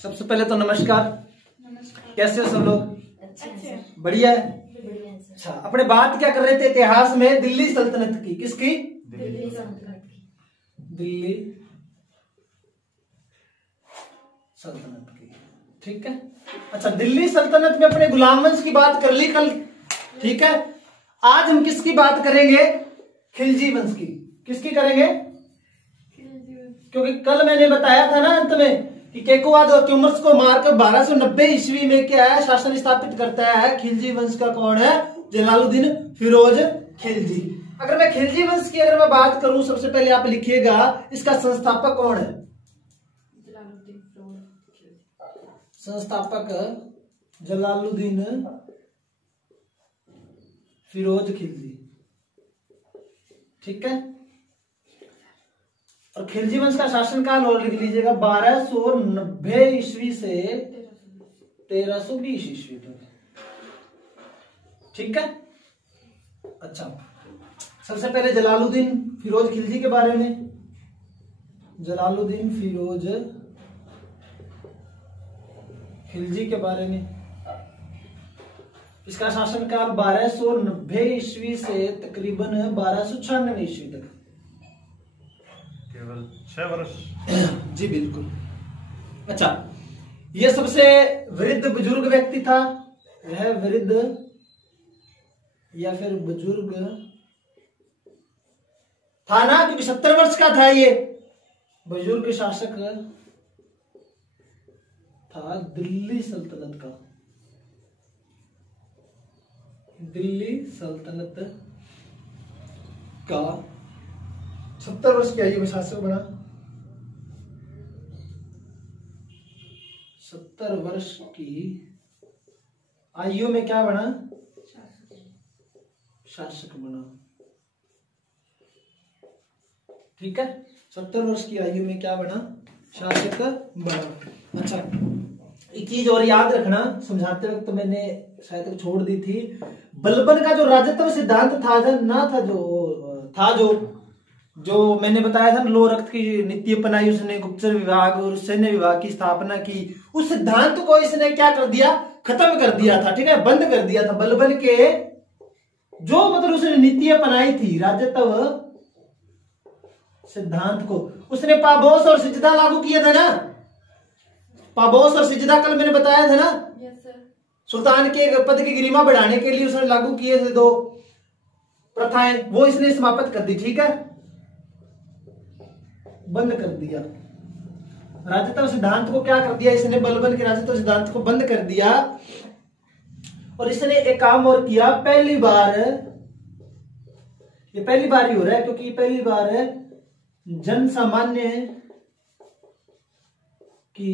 सबसे पहले तो नमस्कार। कैसे हो सब लोग? अच्छे। बढ़िया है। अच्छा, अपने बात क्या कर रहे थे? इतिहास में दिल्ली सल्तनत की। किसकी? दिल्ली सल्तनत की। दिल्ली सल्तनत की, ठीक है। अच्छा, दिल्ली सल्तनत में अपने गुलाम वंश की बात कर ली कल, ठीक है। आज हम किसकी बात करेंगे? खिलजी वंश की। किसकी करेंगे? क्योंकि कल मैंने बताया था ना अंत में कि केकुवाद और त्यूमर्स को मारकर 1290 ईस्वी में क्या है शासन स्थापित करता है खिलजी वंश का। कौन है? जलालुद्दीन फिरोज खिलजी। अगर मैं खिलजी वंश की अगर मैं बात करूं, सबसे पहले आप लिखिएगा इसका संस्थापक कौन है? जलालुद्दीन फिरोज खिलजी। संस्थापक जलालुद्दीन फिरोज खिलजी, ठीक है। और खिलजी वंश का शासनकाल और लिख लीजिएगा 1290 ईस्वी से 1320 ईस्वी तक, ठीक है। अच्छा, सबसे पहले जलालुद्दीन फिरोज खिलजी के बारे में। जलालुद्दीन फिरोज खिलजी के बारे में, इसका शासनकाल 1290 ईस्वी से तकरीबन 1296 ईस्वी तक, केवल 6 वर्ष। जी बिल्कुल। अच्छा, यह सबसे वृद्ध बुजुर्ग व्यक्ति था। यह वृद्ध या फिर बुजुर्ग था ना, क्योंकि 70 वर्ष का था। ये बुजुर्ग शासक था दिल्ली सल्तनत का। दिल्ली सल्तनत का 70 वर्ष की आयु में शासक बना। 70 वर्ष की आयु में क्या बना? शासक बना, ठीक है। 70 वर्ष की आयु में क्या बना? शासक बना। अच्छा, एक चीज और याद रखना, समझाते वक्त मैंने शायद छोड़ दी थी। बलबन का जो राजत्व सिद्धांत था जो मैंने बताया था, लो रक्त की नीति अपनाई उसने, गुप्तचर विभाग और सैन्य विभाग की स्थापना की। उस सिद्धांत को इसने क्या कर दिया? खत्म कर दिया था, ठीक है, बंद कर दिया था। बलबन के जो मतलब उसने नीति अपनाई थी राजत्व सिद्धांत को, उसने पाबोस और सिजदा लागू किया था ना। पाबोस और सिजदा कल मैंने बताया था ना। Yes sir. सुल्तान के पद की गरिमा बढ़ाने के लिए उसने लागू किए थे 2 प्रथाएं, वो इसने समाप्त कर दी, ठीक है, बंद कर दिया। राजत्व सिद्धांत को क्या कर दिया इसने? बलबन के राजत्व सिद्धांत को बंद कर दिया। और इसने एक काम और किया। पहली बार, ये पहली बार ही हो रहा है क्योंकि पहली बार जन सामान्य की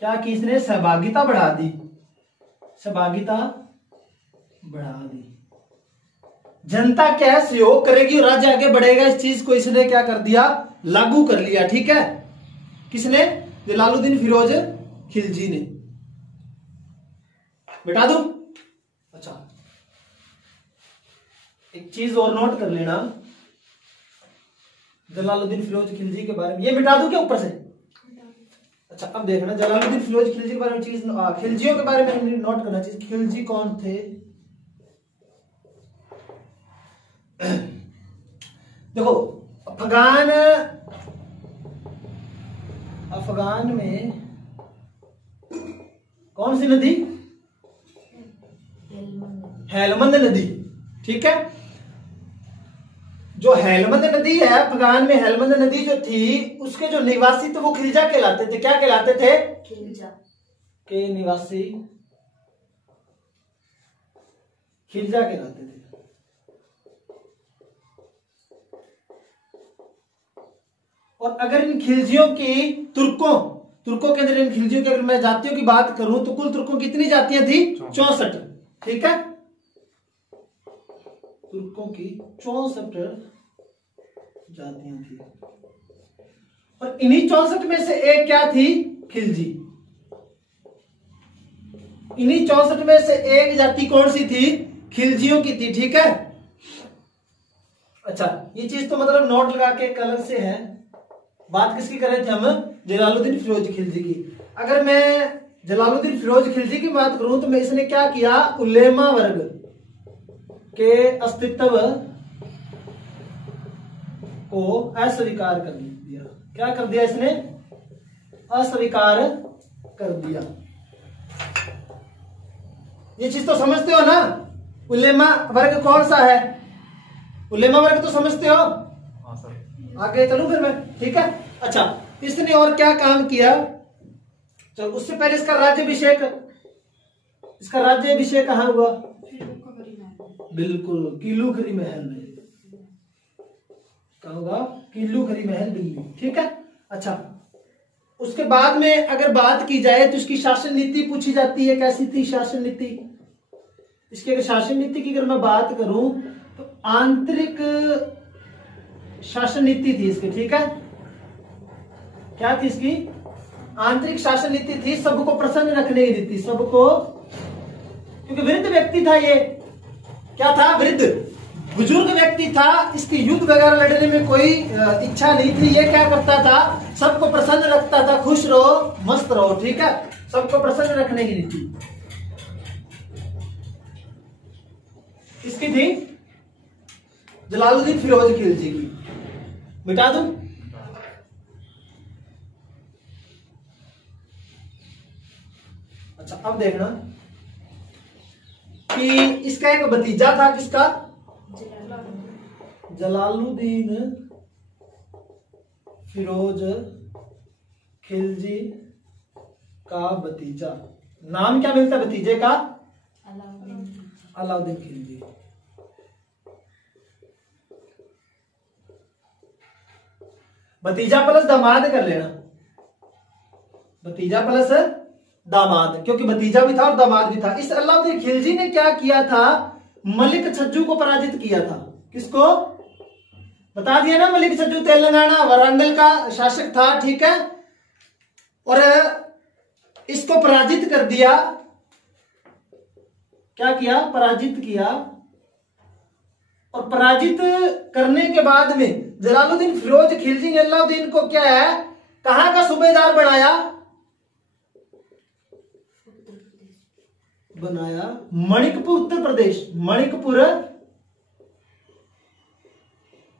क्या की इसने? सहभागिता बढ़ा दी। सहभागिता बढ़ा दी। जनता क्या सहयोग करेगी और राज्य आगे बढ़ेगा, इस चीज को इसने क्या कर दिया? लागू कर लिया, ठीक है। किसने? जलालुद्दीन फिरोज खिलजी ने। बिठा दूं? अच्छा, एक चीज और नोट कर लेना जलालुद्दीन फिरोज खिलजी के बारे में। ये मिटा दूं क्या ऊपर से? अच्छा, अब देखना जलालुद्दीन फिरोज खिलजी के बारे में चीज, खिलजियों के बारे में नोट करना चाहिए। खिलजी कौन थे? देखो, अफगान में कौन सी नदी? हेलमंद नदी, ठीक है। जो हेलमंद नदी है अफगान में, हेलमंद नदी जो थी उसके जो निवासी थे वो खिलजा कहलाते थे। क्या कहलाते थे? खिलजा के निवासी खिलजा कहलाते थे। और अगर इन खिलजियों की तुर्कों के अंदर इन खिलजियों की अगर मैं जातियों की बात करूं तो कुल तुर्कों की कितनी जातियां थी? 64, ठीक है। तुर्कों की 64 जातियां थी और इन्हीं 64 में से एक क्या थी? खिलजी। इन्हीं 64 में से एक जाति कौन सी थी? खिलजियों की थी, ठीक है। अच्छा, ये चीज तो मतलब नोट लगा के कलर से है। बात किसकी कर रहे थे हम? जलालुद्दीन फिरोज खिलजी की। अगर मैं जलालुद्दीन फिरोज खिलजी की बात करूं तो मैं इसने क्या किया, उलेमा वर्ग के अस्तित्व को अस्वीकार कर दिया। क्या कर दिया इसने, अस्वीकार कर दिया। ये चीज तो समझते हो ना, उलेमा वर्ग कौन सा है, उलेमा वर्ग तो समझते हो। हाँ सर। आगे चलूं फिर मैं, ठीक है। अच्छा, इसने और क्या काम किया, चलो उससे पहले इसका राज्याभिषेक, इसका राज्याभिषेक कहाँ हुआ, बिल्कुल कीलूखरी महल में। कहाँ हुआ, कीलूखरी महल दिल्ली, ठीक है। अच्छा, उसके बाद में अगर बात की जाए तो इसकी शासन नीति पूछी जाती है, कैसी थी शासन नीति। इसकी अगर शासन नीति की अगर मैं बात करूं तो आंतरिक शासन नीति थी इसकी, ठीक है। क्या थी इसकी, आंतरिक शासन नीति थी, सबको प्रसन्न रखने की नीति, सबको, क्योंकि वृद्ध व्यक्ति था ये, क्या था, वृद्ध बुजुर्ग व्यक्ति था, इसकी युद्ध वगैरह लड़ने में कोई इच्छा नहीं थी। ये क्या करता था, सबको प्रसन्न रखता था, खुश रहो मस्त रहो, ठीक है, सबको प्रसन्न रखने की नीति इसकी थी जलालुद्दीन फिरोज खिलजी की। मिटा दूं, अच्छा अब देखना कि इसका एक भतीजा था, किसका, जलालुद्दीन फिरोज खिलजी का भतीजा, नाम क्या मिलता है भतीजे का, अलाउद्दीन खिलजी। भतीजा प्लस दामाद कर लेना, भतीजा प्लस दामाद, क्योंकि भतीजा भी था और दामाद भी था। इस अलाउद्दीन खिलजी ने क्या किया था, मलिक छज्जू को पराजित किया था। किसको, बता दिया ना, मलिक छज्जू तेलंगाना वारंगल का शासक था, ठीक है, और इसको पराजित कर दिया। क्या किया, पराजित किया, और पराजित करने के बाद में जलालुद्दीन फिरोज खिलजी ने अलाउद्दीन को क्या है, कहां का सूबेदार बनाया, मणिकपुर उत्तर प्रदेश, मणिकपुर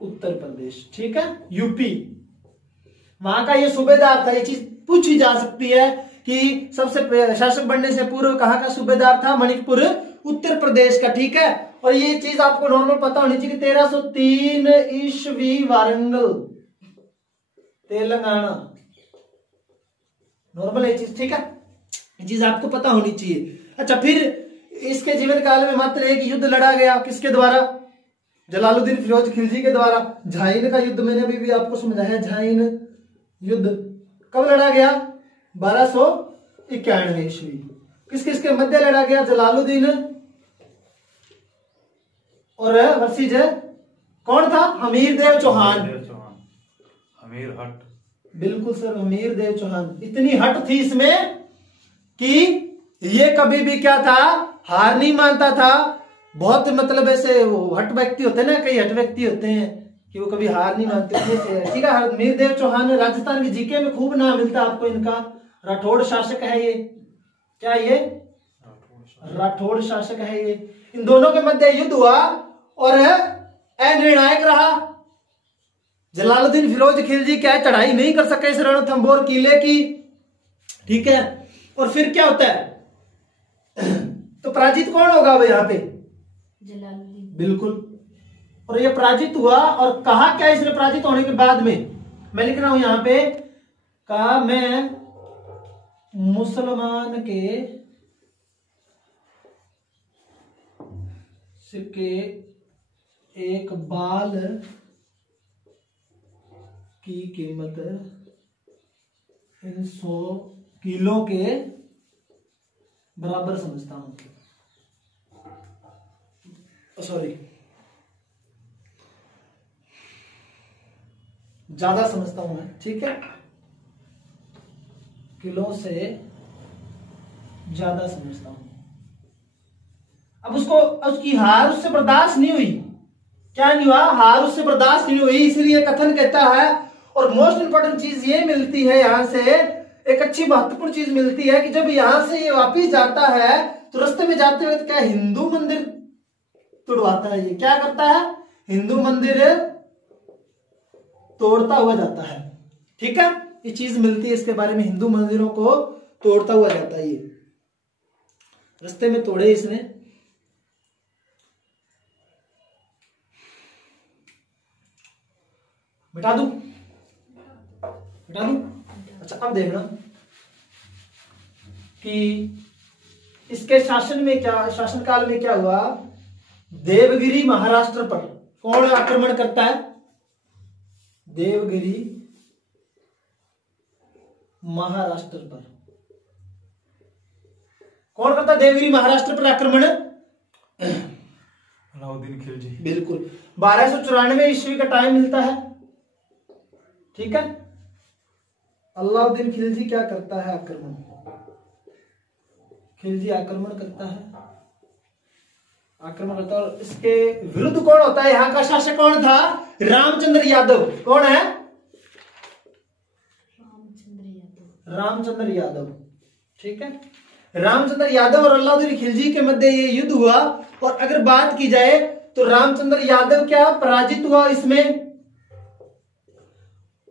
उत्तर प्रदेश, ठीक है, यूपी, वहां का ये सूबेदार था। ये चीज पूछी जा सकती है कि सबसे शासक बनने से पूर्व कहां का सूबेदार था, मणिकपुर उत्तर प्रदेश का, ठीक है। और ये चीज आपको नॉर्मल पता होनी चाहिए कि 1303 ईस्वी वारंगल तेलंगाना, नॉर्मल ये चीज, ठीक है, ये चीज आपको पता होनी चाहिए। अच्छा, फिर इसके जीवन काल में मात्र एक युद्ध लड़ा गया, किसके द्वारा, जलालुद्दीन फिरोज खिलजी के द्वारा। झाइन का युद्ध मैंने अभी भी आपको समझाया, झाइन युद्ध कब लड़ा गया, 1291 ईस्वी। किस किस के मध्य लड़ा गया, जलालुद्दीन और वर्सेस कौन था, हमीर देव चौहान, हमीर हट, बिल्कुल सर, हमीर देव चौहान। इतनी हट थी इसमें कि ये कभी भी क्या था, हार नहीं मानता था। बहुत मतलब ऐसे वो हट व्यक्ति होते हैं ना, कई हट व्यक्ति होते हैं कि वो कभी हार नहीं मानते, ठीक है। हमीर देव चौहान, राजस्थान के जीके में खूब नाम मिलता है आपको इनका। राठौड़ शासक है ये, क्या ये, राठौड़ शासक है ये। इन दोनों के मध्य युद्ध हुआ और अनिर्णायक रहा। जलालुद्दीन फिरोज खिलजी क्या है, चढ़ाई नहीं कर सके इस रणथंबोर किले की, ठीक है। और फिर क्या होता है, तो पराजित कौन होगा भाई यहाँ पे, जलालुद्दीन, बिल्कुल। और ये पराजित हुआ, और कहा क्या इसने पराजित होने के बाद में, मैं लिख रहा हूं यहां पे, कहा मैं मुसलमान के सिक्के एक बाल की कीमत इन 100 किलो के बराबर समझता हूं, सॉरी ज्यादा समझता हूं मैं, ठीक है, किलो से ज्यादा समझता हूं। अब उसको, उसकी हार उससे बर्दाश्त नहीं हुई, क्या नहीं हुआ, हार उससे बर्दाश्त नहीं हुई, इसलिए कथन कहता है। और मोस्ट इंपोर्टेंट चीज ये मिलती है यहां से एक अच्छी महत्वपूर्ण चीज मिलती है कि जब यहां से ये वापिस जाता है तो रास्ते में जाते वक्त क्या हिंदू मंदिर तोड़वाता है। ये क्या करता है? हिंदू मंदिर तोड़ता हुआ जाता है। ठीक है, ये चीज मिलती है इसके बारे में, हिंदू मंदिरों को तोड़ता हुआ जाता है। ये रास्ते में तोड़े इसने। मिटा दूं? मिटा दूं? अच्छा, अब देखना कि इसके शासनकाल में क्या हुआ। देवगिरी महाराष्ट्र पर कौन आक्रमण करता है? देवगिरी महाराष्ट्र पर कौन करता है? देवगिरी महाराष्ट्र पर आक्रमण? अलाउद्दीन खिलजी। बिल्कुल। 1294 ईस्वी का टाइम मिलता है। ठीक है, अलाउद्दीन खिलजी क्या करता है? आक्रमण। खिलजी आक्रमण करता है, आक्रमण करता है। और इसके विरुद्ध कौन होता है? यहां का शासक कौन था? रामचंद्र यादव। कौन है? रामचंद्र यादव। ठीक है, रामचंद्र यादव और अलाउद्दीन खिलजी के मध्य ये युद्ध हुआ। और अगर बात की जाए तो रामचंद्र यादव क्या पराजित हुआ इसमें,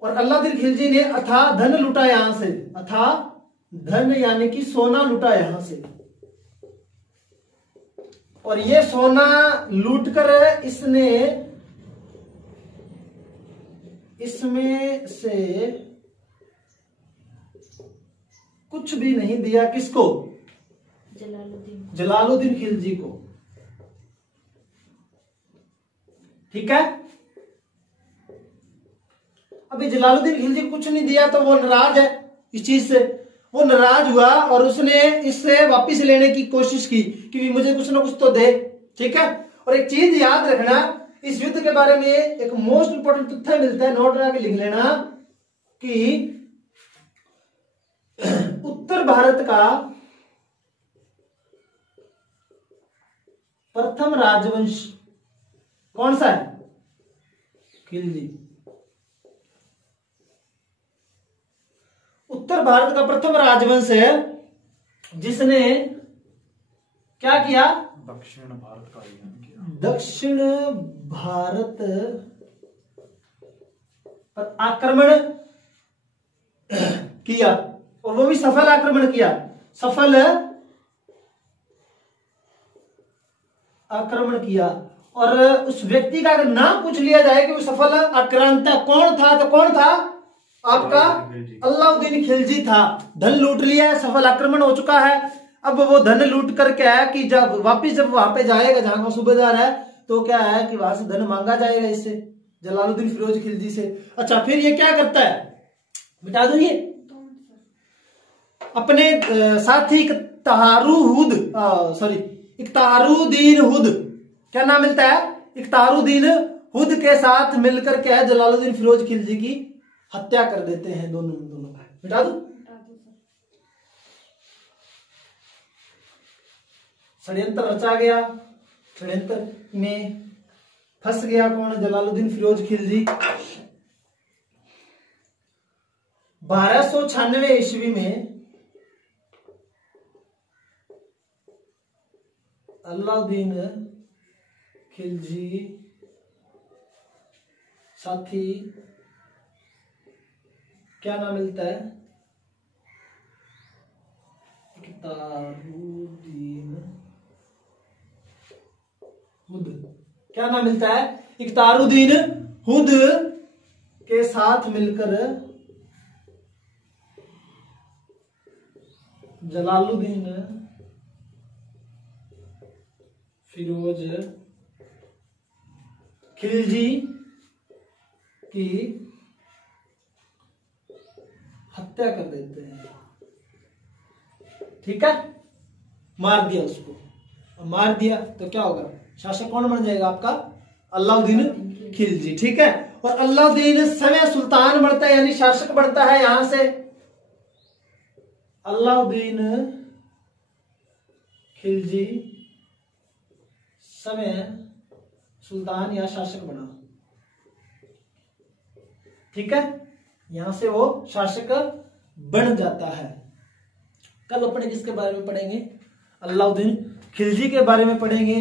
और अलाउद्दीन खिलजी ने अथाह धन लूटा यहां से। अथाह धन यानी कि सोना लूटा यहां से। और ये सोना लूटकर इसमें से कुछ भी नहीं दिया। किसको? जलालुद्दीन खिलजी को। ठीक है, अभी जलालुद्दीन खिलजी कुछ नहीं दिया तो वो नाराज है इस चीज से। वो नाराज हुआ और उसने इससे वापिस लेने की कोशिश की कि मुझे कुछ ना कुछ तो दे। ठीक है, और एक चीज याद रखना, इस युद्ध के बारे में एक मोस्ट इंपोर्टेंट तथ्य मिलता है, नोट लगा के लिख लेना कि उत्तर भारत का प्रथम राजवंश कौन सा है? खिलजी। उत्तर भारत का प्रथम राजवंश है जिसने क्या किया? दक्षिण भारत का अभियान किया। दक्षिण भारत पर आक्रमण किया, और वो भी सफल आक्रमण किया। सफल आक्रमण किया। और उस व्यक्ति का अगर नाम पूछ लिया जाए कि वो सफल आक्रांता कौन था, तो कौन था? आपका अलाउद्दीन खिलजी था। धन लूट लिया है, सफल आक्रमण हो चुका है। अब वो धन लूट कर क्या है कि जब वहां पे जाएगा जहां का सूबेदार है, तो क्या है कि वहां से धन मांगा जाएगा इससे, जलालुद्दीन फिरोज खिलजी से। अच्छा, फिर ये क्या करता है? बता दो, ये अपने साथी इख्तारुद्दीन हुद, क्या नाम मिलता है? इख्तारुद्दीन हुद के साथ मिलकर क्या है जलालुद्दीन फिरोज खिलजी की हत्या कर देते हैं। दोनों का मिटा दो। षड्यंत्र रचा गया, षड्यंत्र में फंस गया कौन? जलालुद्दीन फिरोज खिलजी। 1296 ईस्वी में अलाउद्दीन खिलजी साथी क्या नाम मिलता है? इख्तारुद्दीन हुद। क्या नाम मिलता है? इख्तारुद्दीन हुद के साथ मिलकर जलालुद्दीन फिरोज खिलजी की हत्या कर देते हैं। ठीक है, मार दिया उसको। और मार दिया तो क्या होगा? शासक कौन बन जाएगा आपका? अलाउद्दीन खिलजी। ठीक है, और अलाउद्दीन समय सुल्तान बढ़ता है, यानी शासक बढ़ता है यहां से। अलाउद्दीन खिलजी समय सुल्तान या शासक बना। ठीक है, यहां से वो शासक बन जाता है। कल अपने किसके बारे में पढ़ेंगे? अलाउद्दीन खिलजी के बारे में पढ़ेंगे।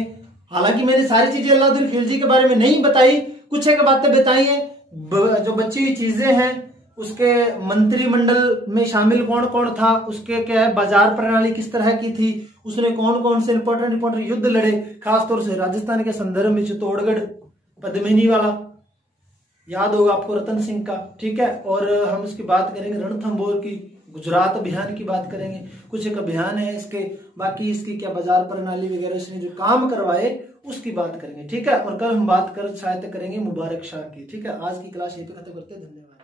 हालांकि मैंने सारी चीजें अलाउद्दीन खिलजी के बारे में नहीं बताई, कुछ एक बातें बताई हैं। जो बची हुई चीजें हैं, उसके मंत्रिमंडल में शामिल कौन कौन था, उसके क्या है बाजार प्रणाली किस तरह की थी, उसने कौन कौन से इंपॉर्टेंट युद्ध लड़े, खासतौर से राजस्थान के संदर्भ में चित्तौड़गढ़ पद्मिनी वाला याद होगा आपको, रतन सिंह का, ठीक है। और हम इसकी बात करेंगे रणथंभौर की, गुजरात अभियान की बात करेंगे, कुछ एक अभियान है इसके, बाकी इसकी क्या बाजार प्रणाली वगैरह इसने जो काम करवाए उसकी बात करेंगे, ठीक है। और कल हम बात कर शायद करेंगे मुबारक शाह की, ठीक है। आज की क्लास यहीं पे खत्म करते हैं, धन्यवाद।